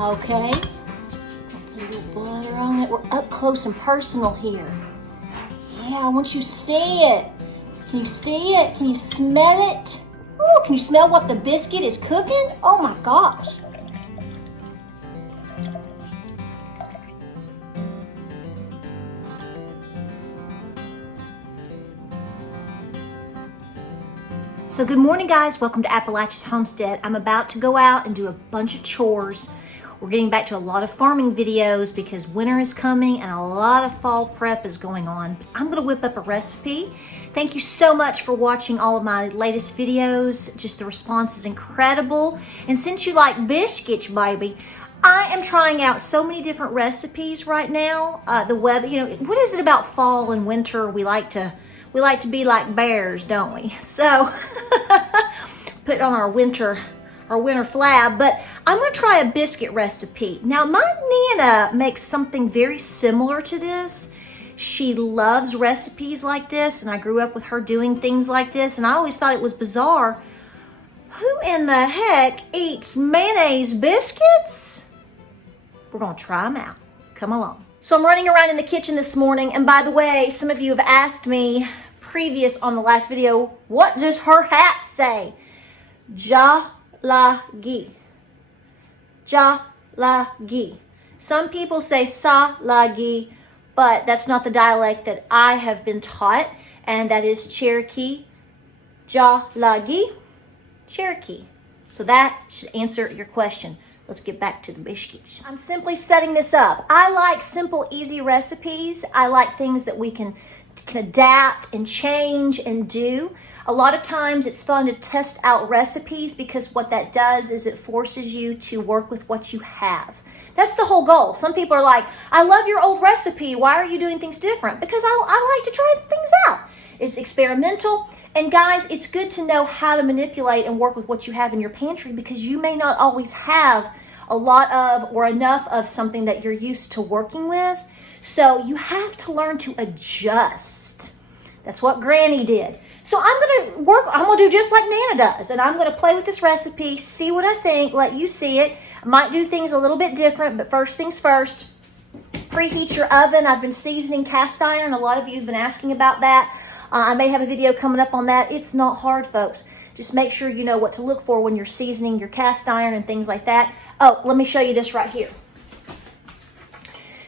Okay. Put a little butter on it. We're up close and personal here. Yeah, I want you to see it. Can you see it? Can you smell it? Oh, can you smell what the biscuit is cooking? Oh my gosh. So good morning, guys. Welcome to Appalachia's Homestead. I'm about to go out and do a bunch of chores. We're getting back to a lot of farming videos because winter is coming and a lot of fall prep is going on. I'm going to whip up a recipe. Thank you so much for watching all of my latest videos. Just the response is incredible. And since you like biscuits, baby, I am trying out so many different recipes right now. The weather, what is it about fall and winter? We like to be like bears, don't we? So put on our winter flab, but I'm gonna try a biscuit recipe. Now my Nana makes something very similar to this. She loves recipes like this, and I grew up with her doing things like this, and I always thought it was bizarre. Who in the heck eats mayonnaise biscuits? We're gonna try them out. Come along. So I'm running around in the kitchen this morning, and by the way, some of you have asked me previous on the last video, what does her hat say? Jalagi. Jalagi. Some people say salagi, but that's not the dialect that I have been taught, and that is Cherokee. Jalagi, Cherokee. So that should answer your question. Let's get back to the biscuits. I'm simply setting this up. I like simple, easy recipes. I like things that we can adapt and change and do. A lot of times it's fun to test out recipes because what that does is it forces you to work with what you have. That's the whole goal. Some people are like, I love your old recipe. Why are you doing things different? Because I like to try things out. It's experimental. And guys, it's good to know how to manipulate and work with what you have in your pantry because you may not always have a lot of or enough of something that you're used to working with. So you have to learn to adjust. That's what Granny did. So I'm gonna do just like Nana does, and I'm gonna play with this recipe, see what I think, let you see it. I might do things a little bit different, but first things first, preheat your oven. I've been seasoning cast iron. A lot of you have been asking about that. I may have a video coming up on that. It's not hard, folks. Just make sure you know what to look for when you're seasoning your cast iron and things like that. Oh, let me show you this right here.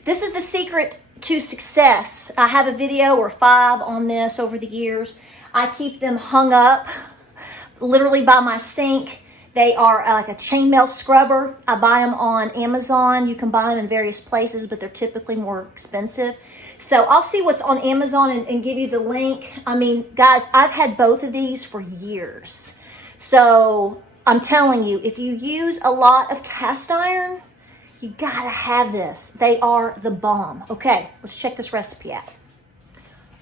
This is the secret to success. I have a video or 5 on this over the years. I keep them hung up literally by my sink. They are like a chainmail scrubber. I buy them on Amazon. You can buy them in various places, but they're typically more expensive. So I'll see what's on Amazon and give you the link. I mean, guys, I've had both of these for years. So I'm telling you, if you use a lot of cast iron, you gotta have this. They are the bomb. Okay, let's check this recipe out.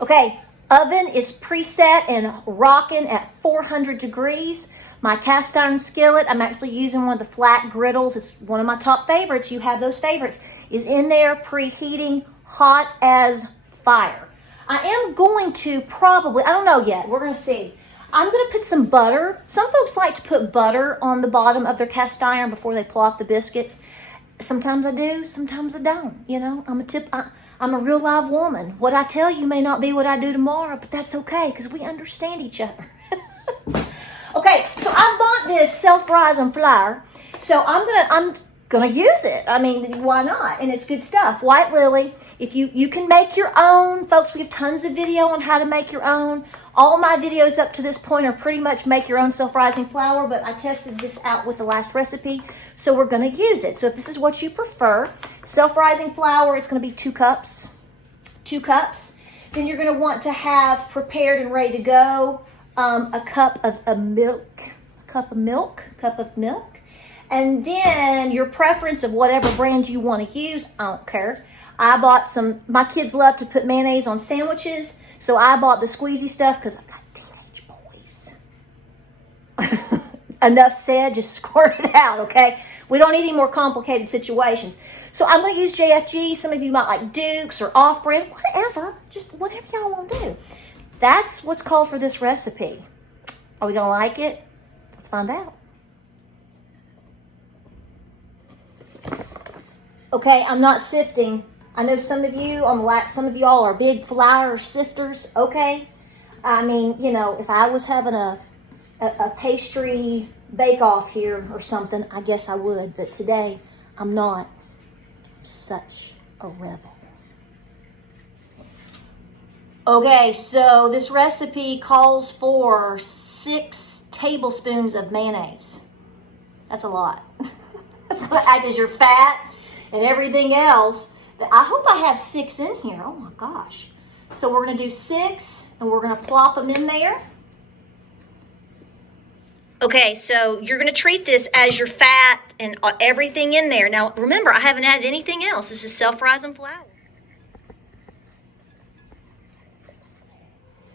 Okay, oven is preset and rocking at 400 degrees. My cast iron skillet, I'm actually using one of the flat griddles. It's one of my top favorites. You have those favorites. Is in there preheating, hot as fire. I am going to probably, I don't know yet. We're going to see. I'm going to put some butter. Some folks like to put butter on the bottom of their cast iron before they plop the biscuits. Sometimes I do, sometimes I don't. I'm a real live woman. What I tell you may not be what I do tomorrow, but that's okay because we understand each other. Okay, so I bought this self-rising flour, so I'm gonna use it. I mean, why not? And it's good stuff. White Lily. If you can make your own, folks. We have tons of video on how to make your own. All my videos up to this point are pretty much make your own self-rising flour, but I tested this out with the last recipe, so we're gonna use it. So if this is what you prefer, self-rising flour, it's gonna be 2 cups. 2 cups. Then you're gonna want to have prepared and ready to go a cup of milk, and then your preference of whatever brand you want to use. I don't care. I bought some, my kids love to put mayonnaise on sandwiches, so I bought the squeezy stuff because I've got teenage boys. Enough said, just squirt it out, okay? We don't need any more complicated situations. So I'm going to use JFG. Some of you might like Duke's or off-brand, whatever. Just whatever y'all want to do. That's what's called for this recipe. Are we going to like it? Let's find out. Okay, I'm not sifting. I know some of you some of y'all are big flour sifters. Okay, I mean, you know, if I was having a pastry bake-off here or something, I guess I would. But today, I'm not. I'm such a rebel. Okay, so this recipe calls for 6 tablespoons of mayonnaise. That's a lot. That's going to act as your fat and everything else. I hope I have 6 in here. Oh my gosh. So we're going to do 6 and we're going to plop them in there. Okay, so you're going to treat this as your fat and everything in there. Now, remember, I haven't added anything else. This is self-rising flour.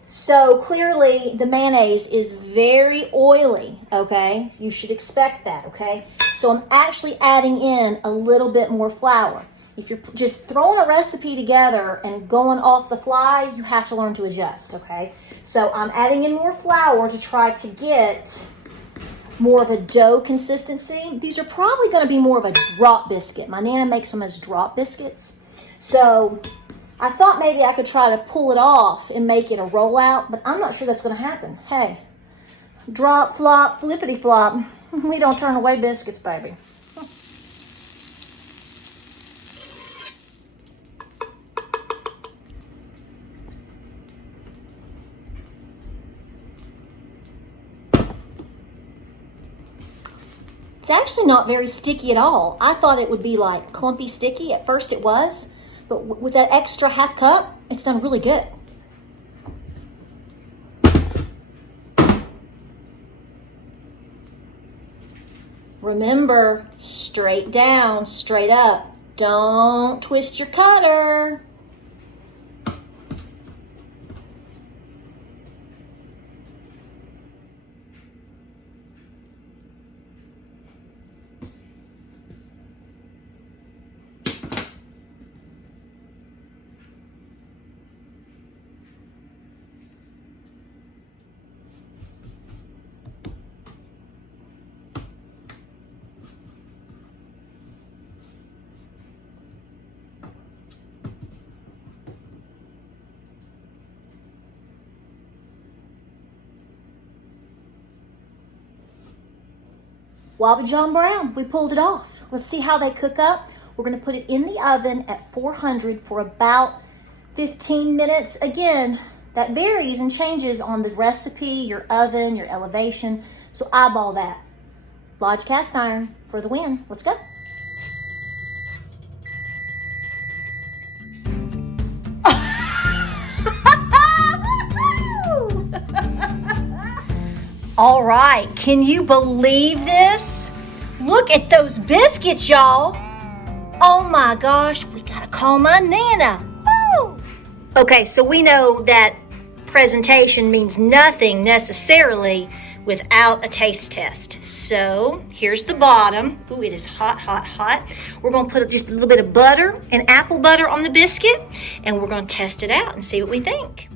So clearly the mayonnaise is very oily, okay? You should expect that, okay? So I'm actually adding in a little bit more flour. If you're just throwing a recipe together and going off the fly, you have to learn to adjust, okay? So I'm adding in more flour to try to get more of a dough consistency. These are probably going to be more of a drop biscuit. My Nana makes them as drop biscuits. So I thought maybe I could try to pull it off and make it a rollout, but I'm not sure that's going to happen. Hey, drop, flop, flippity flop. We don't turn away biscuits, baby. It's actually not very sticky at all. I thought it would be like clumpy sticky. At first it was, but with that extra half cup, it's done really good. Remember, straight down, straight up. Don't twist your cutter. Wobby John Brown, we pulled it off. Let's see how they cook up. We're going to put it in the oven at 400 for about 15 minutes. Again, that varies and changes on the recipe, your oven, your elevation. So eyeball that. Lodge cast iron for the win. Let's go. All right, can you believe this? Look at those biscuits, y'all. Oh my gosh, we gotta call my Nana. Woo! Okay, so we know that presentation means nothing necessarily without a taste test. So here's the bottom. Ooh, it is hot, hot, hot. We're gonna put just a little bit of butter and apple butter on the biscuit, and we're gonna test it out and see what we think.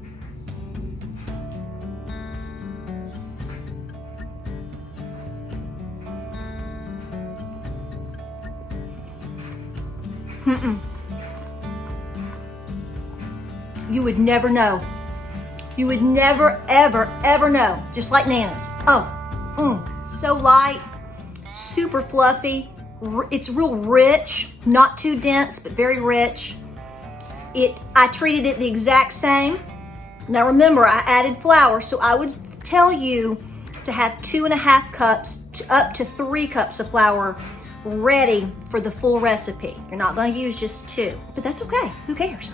You would never know. You would never, ever, ever know. Just like Nana's. Oh, so light, super fluffy. It's real rich, not too dense, but very rich. I treated it the exact same. Now remember, I added flour, so I would tell you to have 2.5 cups up to 3 cups of flour ready for the full recipe. You're not going to use just 2, but that's okay. Who cares?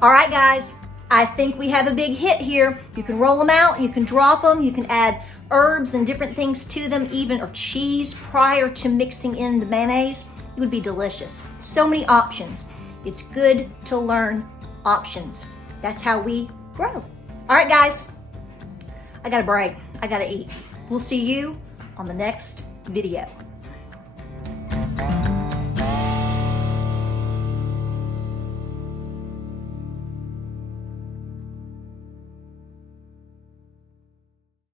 All right, guys, I think we have a big hit here. You can roll them out, you can drop them, you can add herbs and different things to them, or cheese prior to mixing in the mayonnaise. It would be delicious. So many options. It's good to learn options. That's how we grow. All right, guys, I got a break. I got to eat. We'll see you on the next video.